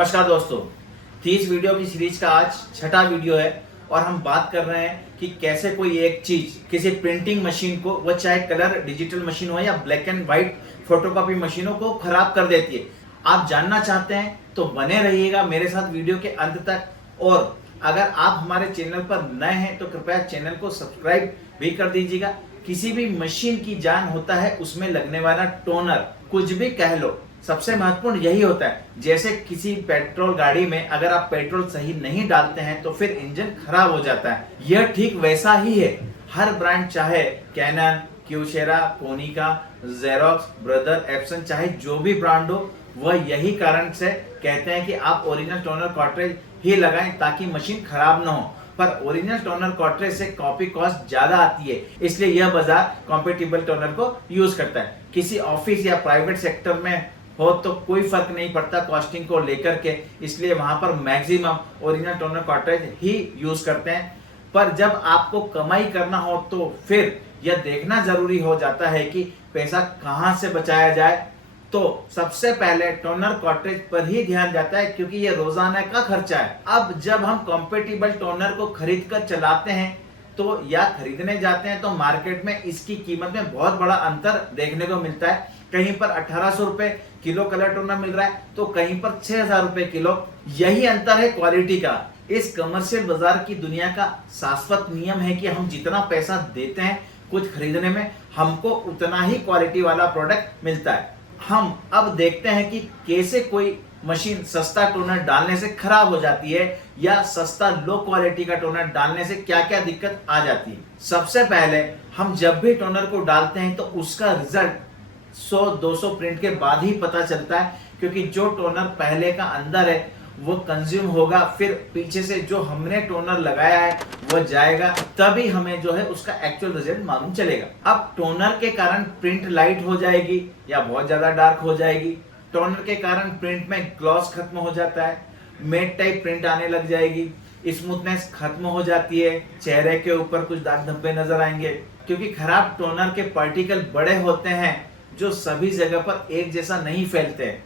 नमस्कार दोस्तों, 30 वीडियो की सीरीज का आज छठा वीडियो है और हम बात कर रहे हैं कि कैसे कोई एक चीज किसी प्रिंटिंग मशीन को, वह चाहे कलर डिजिटल मशीन हो या ब्लैक एंड व्हाइट फोटोकॉपी मशीनों को खराब कर देती है। आप जानना चाहते हैं तो बने रहिएगा मेरे साथ वीडियो के अंत तक। और अगर आप हमारे चैनल पर नए हैं तो कृपया चैनल को सब्सक्राइब भी कर दीजिएगा। किसी भी मशीन की जान होता है उसमें लगने वाला टोनर, कुछ भी कह लो, सबसे महत्वपूर्ण यही होता है। जैसे किसी पेट्रोल गाड़ी में अगर आप पेट्रोल सही नहीं डालते हैं तो फिर इंजन खराब हो जाता है। यह ठीक वैसा ही है। हर ब्रांड, चाहे Canon, Kyocera, Konica, Xerox, Brother, Epson, चाहे जो भी ब्रांड हो, वह यही कारण से कहते हैं कि आप ओरिजिनल टोनर कार्ट्रिज ही लगाएं ताकि मशीन खराब ना हो। पर ओरिजिनल टोनर कार्ट्रिज से कॉपी कॉस्ट ज्यादा आती है, इसलिए यह बाजार कॉम्पेटिबल टोनर को यूज करता है। किसी ऑफिस या प्राइवेट सेक्टर में हो तो कोई फर्क नहीं पड़ता कॉस्टिंग को लेकर के, इसलिए वहां पर मैक्सिमम ओरिजिनल टोनर कार्ट्रिज ही यूज करते हैं। पर जब आपको कमाई करना हो तो फिर यह देखना जरूरी हो जाता है कि पैसा कहां से बचाया जाए। तो सबसे पहले टोनर कार्ट्रिज पर ही ध्यान जाता है, क्योंकि यह रोजाना का खर्चा है। अब जब हम कॉम्पेटिबल टोनर को खरीद कर चलाते हैं तो या खरीदने जाते हैं तो मार्केट में इसकी कीमत में बहुत बड़ा अंतर देखने को मिलता है। कहीं पर 1800 रुपए किलो कलर टोनर मिल रहा है तो कहीं पर 6000 रुपए किलो। यही अंतर है क्वालिटी का। इस कमर्शियल बाजार की दुनिया का शाश्वत नियम है कि हम जितना पैसा देते हैं कुछ खरीदने में, हमको उतना ही क्वालिटी वाला प्रोडक्ट मिलता है। हम अब देखते हैं कि कैसे कोई मशीन सस्ता टोनर डालने से खराब हो जाती है या सस्ता लो क्वालिटी का टोनर डालने से क्या क्या दिक्कत आ जाती है। सबसे पहले हम जब भी टोनर को डालते हैं तो उसका रिजल्ट 100-200 प्रिंट के बाद ही पता चलता है, क्योंकि जो टोनर पहले का अंदर है वो कंज्यूम होगा, फिर पीछे से जो हमने टोनर लगाया है वो जाएगा, तभी हमें जो है उसका एक्चुअल रिजल्ट मालूम चलेगा। अब टोनर के कारण प्रिंट लाइट हो जाएगी या बहुत ज्यादा डार्क हो जाएगी। टोनर के कारण प्रिंट में ग्लॉस खत्म हो जाता है, मेट टाइप प्रिंट आने लग जाएगी, स्मूथनेस खत्म हो जाती है, चेहरे के ऊपर कुछ दाग धब्बे नजर आएंगे, क्योंकि खराब टोनर के पार्टिकल बड़े होते हैं जो सभी जगह पर एक जैसा नहीं फैलते हैं।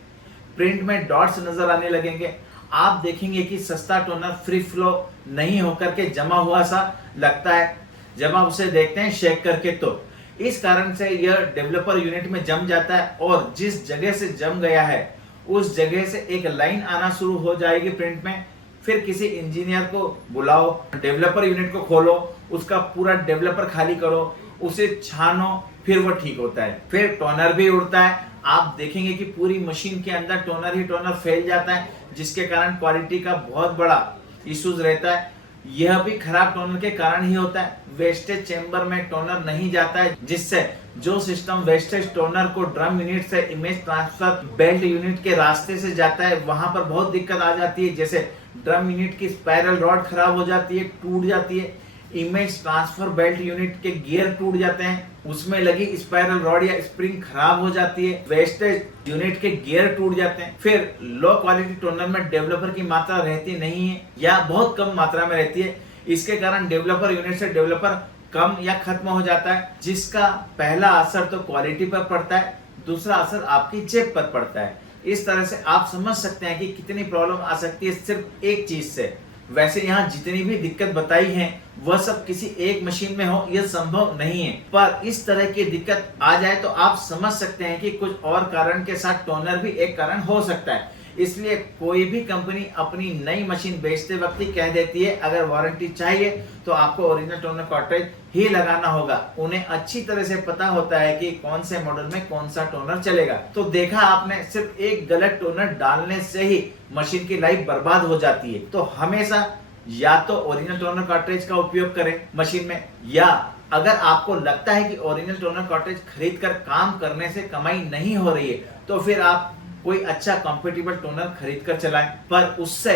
प्रिंट में डॉट्स नजर आने लगेंगे। आप देखेंगे कि सस्ता टोनर फ्री फ्लो नहीं होकर के जमा हुआ सा लगता है जब आप उसे देखते हैं शेक करके। तो इस कारण से यह डेवलपर यूनिट में जम जाता है और जिस जगह से जम गया है उस जगह से एक लाइन आना शुरू हो जाएगी प्रिंट में। फिर किसी इंजीनियर को बुलाओ, डेवलपर यूनिट को खोलो, उसका पूरा डेवलपर खाली करो, उसे छानो, फिर वो ठीक होता है। फिर टोनर भी उड़ता है। आप देखेंगे कि पूरी मशीन के अंदर टोनर ही टोनर फैल जाता है, जिसके कारण क्वालिटी का बहुत बड़ा इश्यूज रहता है। यह भी खराब टोनर के कारण ही होता है। वेस्टेज चेंबर में टोनर नहीं जाता है, जिससे जो सिस्टम वेस्टेज टोनर को ड्रम यूनिट से इमेज ट्रांसफर बेल्ट यूनिट के रास्ते से जाता है, वहां पर बहुत दिक्कत आ जाती है। जैसे ड्रम यूनिट की स्पाइरल रॉड खराब हो जाती है, टूट जाती है। इमेज ट्रांसफर बेल्ट यूनिट के गियर टूट जाते हैं, उसमें लगी स्पाइरल रॉड या स्प्रिंग खराब हो जाती है। वेस्टेज यूनिट के गियर टूट जाते हैं। फिर लो क्वालिटी टोनर में डेवलपर की मात्रा रहती नहीं है या बहुत कम मात्रा में रहती है। इसके कारण डेवलपर यूनिट से डेवलपर कम या खत्म हो जाता है, जिसका पहला असर तो क्वालिटी पर पड़ता है, दूसरा असर आपकी जेब पर पड़ता है। इस तरह से आप समझ सकते हैं कि कितनी प्रॉब्लम आ सकती है सिर्फ एक चीज से। वैसे यहाँ जितनी भी दिक्कत बताई है वह सब किसी एक मशीन में हो यह संभव नहीं है, पर इस तरह की दिक्कत आ जाए तो आप समझ सकते हैं कि कुछ और कारण के साथ टोनर भी एक कारण हो सकता है। इसलिए कोई भी कंपनी अपनी नई मशीन बेचते वक्त ही कह देती है अगर वारंटी चाहिए तो आपको ओरिजिनल टोनर कार्ट्रिज ही लगाना होगा। उन्हें अच्छी तरह से पता होता है कि कौन से मॉडल में कौन सा टोनर चलेगा। तो देखा आपने, सिर्फ एक गलत टोनर डालने से ही मशीन की लाइफ बर्बाद हो जाती है। तो हमेशा या तो ओरिजिनल टोनर कार्ट्रिज का उपयोग करें मशीन में, या अगर आपको लगता है कि ओरिजिनल टोनर कार्ट्रिज खरीद कर काम करने से कमाई नहीं हो रही है तो फिर आप कोई अच्छा कंपेटिबल टोनर खरीद कर चलाएं, पर उससे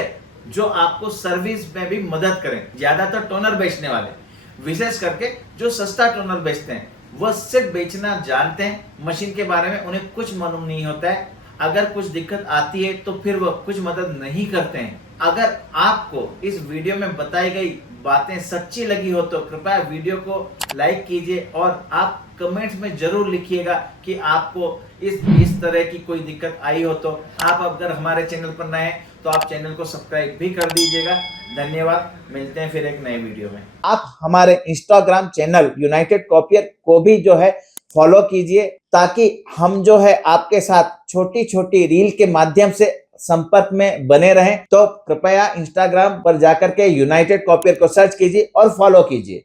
जो आपको सर्विस में भी मदद करें। ज्यादातर टोनर बेचने वाले, विशेष करके जो सस्ता टोनर बेचते हैं, वह सिर्फ बेचना जानते हैं, मशीन के बारे में उन्हें कुछ मालूम नहीं होता है। अगर कुछ दिक्कत आती है तो फिर वह कुछ मदद नहीं करते हैं। अगर आपको इस वीडियो में बताई गई बातें सच्ची लगी हो तो कृपया वीडियो को लाइक कीजिए और आप कमेंट्स में जरूर लिखिएगा कि आपको इस तरह की कोई दिक्कत आई हो तो। आप अगर हमारे चैनल पर नए हैं तो आप चैनल को सब्सक्राइब भी कर दीजिएगा। धन्यवाद, मिलते हैं फिर एक नए वीडियो में। आप हमारे इंस्टाग्राम चैनल यूनाइटेड कॉपियर को भी जो है फॉलो कीजिए, ताकि हम जो है आपके साथ छोटी छोटी रील के माध्यम से संपर्क में बने रहें। तो कृपया इंस्टाग्राम पर जाकर के यूनाइटेड कॉपियर को सर्च कीजिए और फॉलो कीजिए।